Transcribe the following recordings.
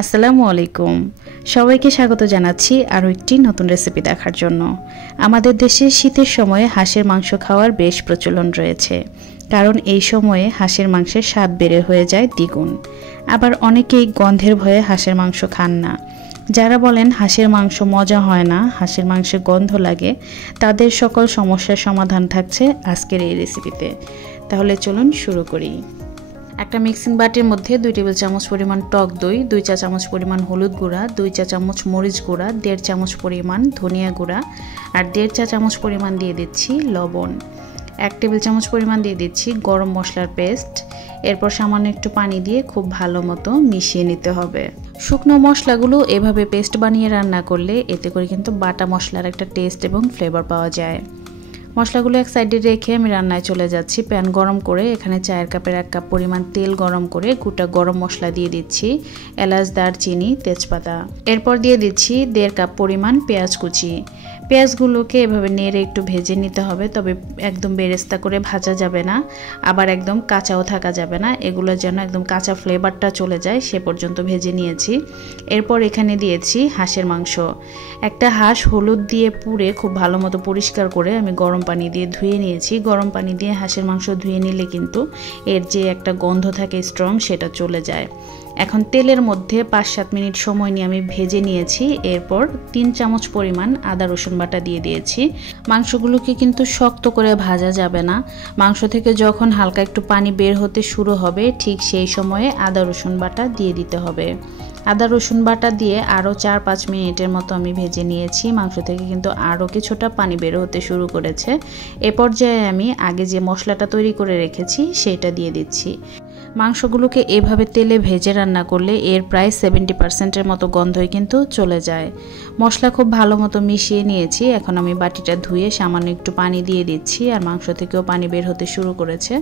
আসসালামু আলাইকুম। সবাইকে স্বাগত জানাচ্ছি আরও একটি নতুন রেসিপি দেখার জন্য। আমাদের দেশে শীতের সময়ে হাঁসের মাংস খাওয়ার বেশ প্রচলন রয়েছে, কারণ এই সময়ে হাঁসের মাংসের স্বাদ বেড়ে হয়ে যায় দ্বিগুণ। আবার অনেকেই গন্ধের ভয়ে হাঁসের মাংস খান না। যারা বলেন হাঁসের মাংস মজা হয় না, হাঁসের মাংসে গন্ধ লাগে, তাদের সকল সমস্যার সমাধান থাকছে আজকের এই রেসিপিতে। তাহলে চলুন শুরু করি। একটা মিক্সিং বাটির মধ্যে 2 টেবিল চামচ পরিমাণ টক দই, 2 চা চামচ পরিমাণ হলুদ গুঁড়া, 2 চা চামচ মরিচ গুঁড়া, 1.5 চামচ পরিমাণ ধনিয়া গুঁড়া আর 1.5 চা চামচ পরিমাণ দিয়ে দিচ্ছি লবণ। 1 টেবিল চামচ পরিমাণ দিয়ে দিচ্ছি গরম মশলার পেস্ট। এরপর সামান্য একটু পানি দিয়ে খুব ভালো মতো মিশিয়ে নিতে হবে। শুকনো মশলাগুলো এভাবে পেস্ট বানিয়ে রান্না করলে এতে করে কিন্তু বাটা মশলার একটা টেস্ট এবং ফ্লেভার পাওয়া যায়। মশলাগুলো এক সাইডে রেখে আমি রান্নায় চলে যাচ্ছি। প্যান গরম করে এখানে চায়ের কাপের 1 কাপ পরিমাণ তেল গরম করে গোটা গরম মশলা দিয়ে দিচ্ছি, এলাচ, দারচিনি, তেজপাতা। এরপর দিয়ে দিচ্ছি 1.5 কাপ পরিমাণ পেঁয়াজ কুচি। পেঁয়াজগুলোকে এভাবে নেড়ে একটু ভেজে নিতে হবে, তবে একদম বেরেস্তা করে ভাজা যাবে না, আবার একদম কাঁচাও থাকা যাবে না। এগুলো যেন একদম কাঁচা ফ্লেভারটা চলে যায় সে পর্যন্ত ভেজে নিয়েছি। এরপর এখানে দিয়েছি হাঁসের মাংস। একটা হাঁস হলুদ দিয়ে পুড়ে খুব ভালো মতো পরিষ্কার করে আমি গরম পানি দিয়ে ধুয়ে নিয়েছি। গরম পানি দিয়ে হাঁসের মাংস ধুয়ে নিলে কিন্তু এর যে একটা গন্ধ থাকে স্ট্রং, সেটা চলে যায়। এখন তেলের মধ্যে 5-7 মিনিট সময় নিয়ে আমি ভেজে নিয়েছি। এরপর 3 চামচ পরিমাণ আদা রসুন বাটা দিয়ে দিয়েছি। মাংসগুলোকে কিন্তু শক্ত করে ভাজা যাবে না। মাংস থেকে যখন হালকা একটু পানি বের হতে শুরু হবে, ঠিক সেই সময়ে আদা রসুন বাটা দিয়ে দিতে হবে। আদা রসুন বাটা দিয়ে আরও 4-5 মিনিটের মতো আমি ভেজে নিয়েছি। মাংস থেকে কিন্তু আরও কিছুটা পানি বের হতে শুরু করেছে। এ পর্যায়ে আমি আগে যে মশলাটা তৈরি করে রেখেছি সেটা দিয়ে দিচ্ছি। মাংসগুলোকে এভাবে তেলে ভেজে রান্না করলে এর প্রায় 70%-এর মতো গন্ধই কিন্তু চলে যায়। মশলা খুব ভালো মতো মিশিয়ে নিয়েছি। এখন আমি বাটিটা ধুয়ে সামান্য একটু পানি দিয়ে দিচ্ছি, আর মাংস থেকেও পানি বের হতে শুরু করেছে।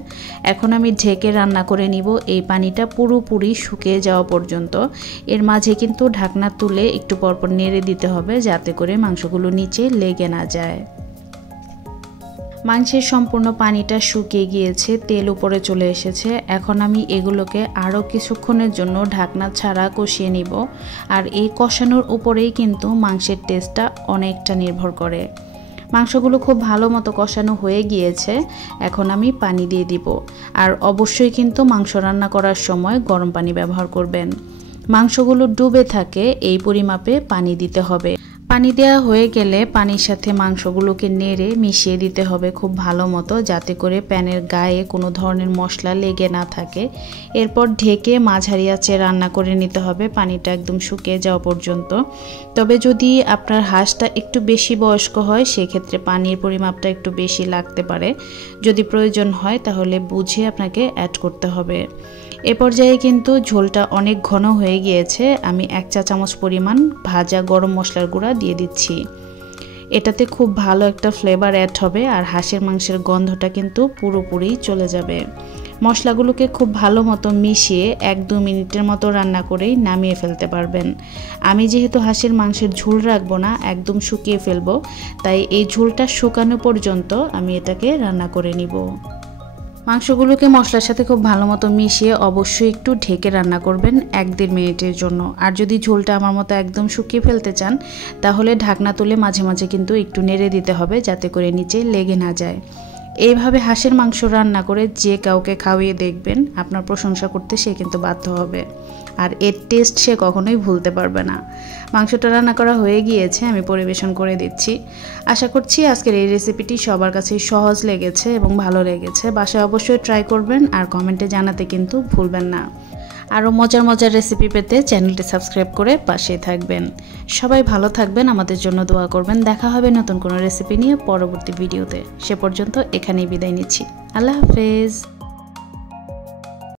এখন আমি ঢেকে রান্না করে নিব এই পানিটা পুরোপুরি শুকিয়ে যাওয়া পর্যন্ত। এর মাঝে কিন্তু ঢাকনা তুলে একটু পরপর নেড়ে দিতে হবে, যাতে করে মাংসগুলো নিচে লেগে না যায়। মাংসের সম্পূর্ণ পানিটা শুকিয়ে গিয়েছে, তেল উপরে চলে এসেছে। এখন আমি এগুলোকে আরও কিছুক্ষণের জন্য ঢাকনা ছাড়া কষিয়ে নিব। আর এই কষানোর উপরেই কিন্তু মাংসের টেস্টটা অনেকটা নির্ভর করে। মাংসগুলো খুব ভালো মতো কষানো হয়ে গিয়েছে। এখন আমি পানি দিয়ে দিব। আর অবশ্যই কিন্তু মাংস রান্না করার সময় গরম পানি ব্যবহার করবেন। মাংসগুলো ডুবে থাকে এই পরিমাপে পানি দিতে হবে। পানি দেওয়া হয়ে গেলে পানির সাথে মাংসগুলোকে নেড়ে মিশিয়ে দিতে হবে খুব ভালো মতো, যাতে করে প্যানের গায়ে কোনো ধরনের মশলা লেগে না থাকে। এরপর ঢেকে মাঝারি আঁচে রান্না করে নিতে হবে পানিটা একদম শুকিয়ে যাওয়া পর্যন্ত। তবে যদি আপনার হাঁসটা একটু বেশি বয়স্ক হয়, সেক্ষেত্রে পানির পরিমাপটা একটু বেশি লাগতে পারে। যদি প্রয়োজন হয় তাহলে বুঝে আপনাকে অ্যাড করতে হবে। এ পর্যায়ে কিন্তু ঝোলটা অনেক ঘন হয়ে গিয়েছে। আমি 1 চা চামচ পরিমাণ ভাজা গরম মশলার গুঁড়া দিয়ে দিচ্ছি। এটাতে খুব ভালো একটা ফ্লেভার অ্যাড হবে, আর হাঁসের মাংসের গন্ধটা কিন্তু পুরোপুরি চলে যাবে। মশলাগুলোকে খুব ভালো মতো মিশিয়ে 1-2 মিনিটের মতো রান্না করেই নামিয়ে ফেলতে পারবেন। আমি যেহেতু হাঁসের মাংসের ঝোল রাখবো না, একদম শুকিয়ে ফেলবো, তাই এই ঝোলটা শুকানো পর্যন্ত আমি এটাকে রান্না করে নিব। মাংসগুলোকে মশলার সাথে খুব ভালো মতো মিশিয়ে অবশ্যই একটু ঢেকে রান্না করবেন 1-1.5 মিনিটের জন্য। আর যদি ঝোলটা আমার মতো একদম শুকিয়ে ফেলতে চান, তাহলে ঢাকনা তুলে মাঝে মাঝে কিন্তু একটু নেড়ে দিতে হবে, যাতে করে নিচে লেগে না যায়। এইভাবে হাঁসের মাংস রান্না করে যে কাউকে খাওয়িয়ে দেখবেন, আপনার প্রশংসা করতে সে কিন্তু বাধ্য হবে, আর এর টেস্ট সে কখনোই ভুলতে পারবে না। মাংসটা রান্না করা হয়ে গিয়েছে, আমি পরিবেশন করে দিচ্ছি। আশা করছি আজকের এই রেসিপিটি সবার কাছেই সহজ লেগেছে এবং ভালো লেগেছে। বাসায় অবশ্যই ট্রাই করবেন, আর কমেন্টে জানাতে কিন্তু ভুলবেন না। আরও মজার মজার রেসিপি পেতে চ্যানেলটি সাবস্ক্রাইব করে পাশেই থাকবেন। সবাই ভালো থাকবেন, আমাদের জন্য দোয়া করবেন। দেখা হবে নতুন কোনো রেসিপি নিয়ে পরবর্তী ভিডিওতে। সে পর্যন্ত এখানেই বিদায় নিচ্ছি। আল্লাহ হাফেজ।